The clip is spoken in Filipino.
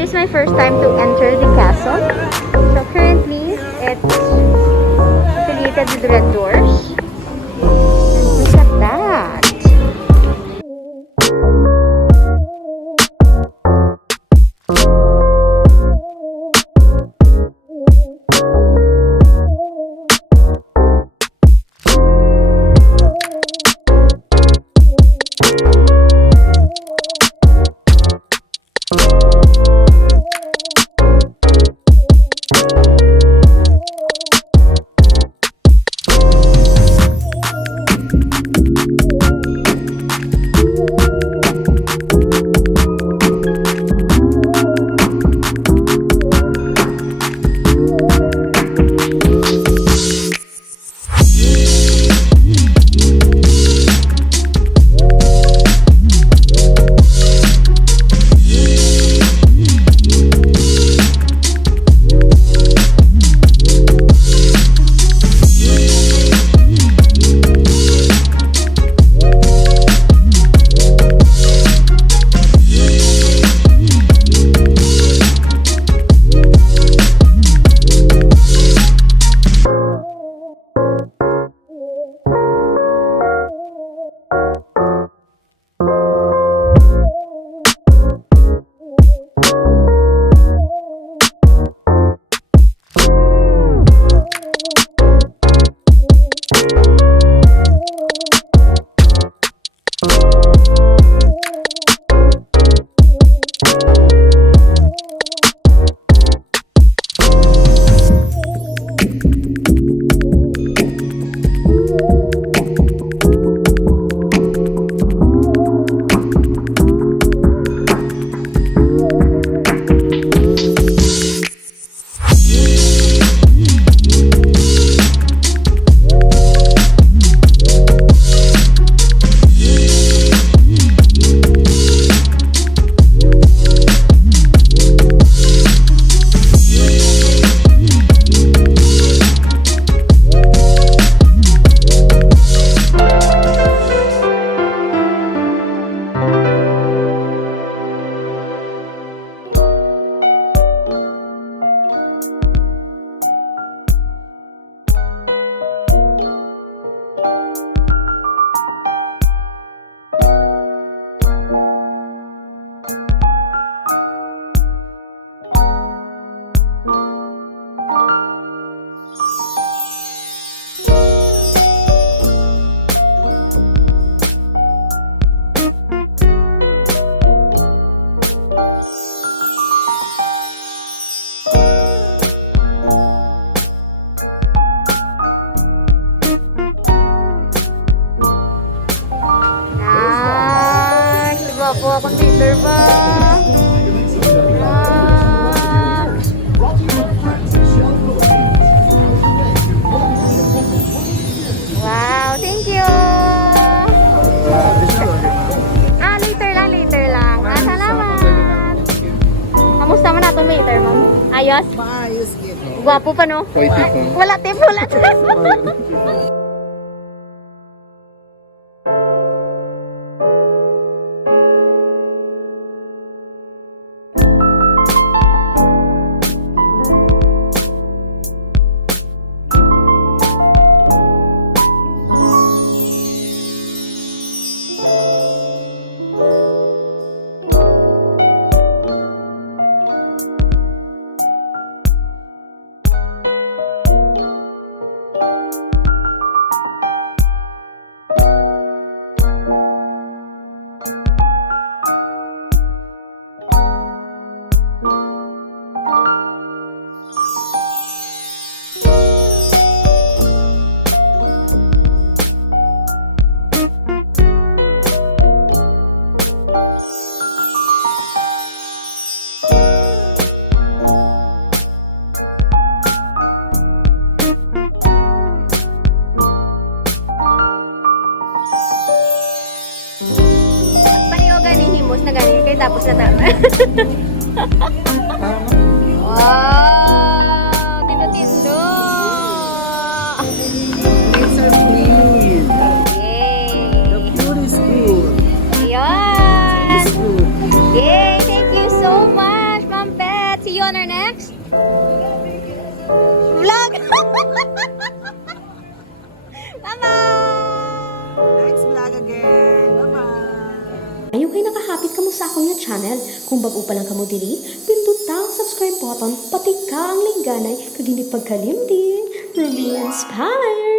This is my first time to enter the castle. So currently, it's affiliated with red doors. And look at that! Po akong theater ba? Wow, thank you. Later lang. Salamat. Kamusta man nato meter, ma'am? Ayos? Maayos gito. Gwapo pa, no? Wala tip. na ganyan kayo tapos na tama. Wow! Tindo-tindo! It's our queen. Yay! The food is good. Ayan! It's good. Yay! Thank you so much, Ma'am on our next vlog. Bye-bye! Next vlog again. Bye-bye! Ayaw kayo nakahapit kamo sa akong nga channel. Kung bago pa lang kamo diri, pinduta ang subscribe button, pati ka ang lingganay, kag hindi pagkalimti. Ruby Inspired!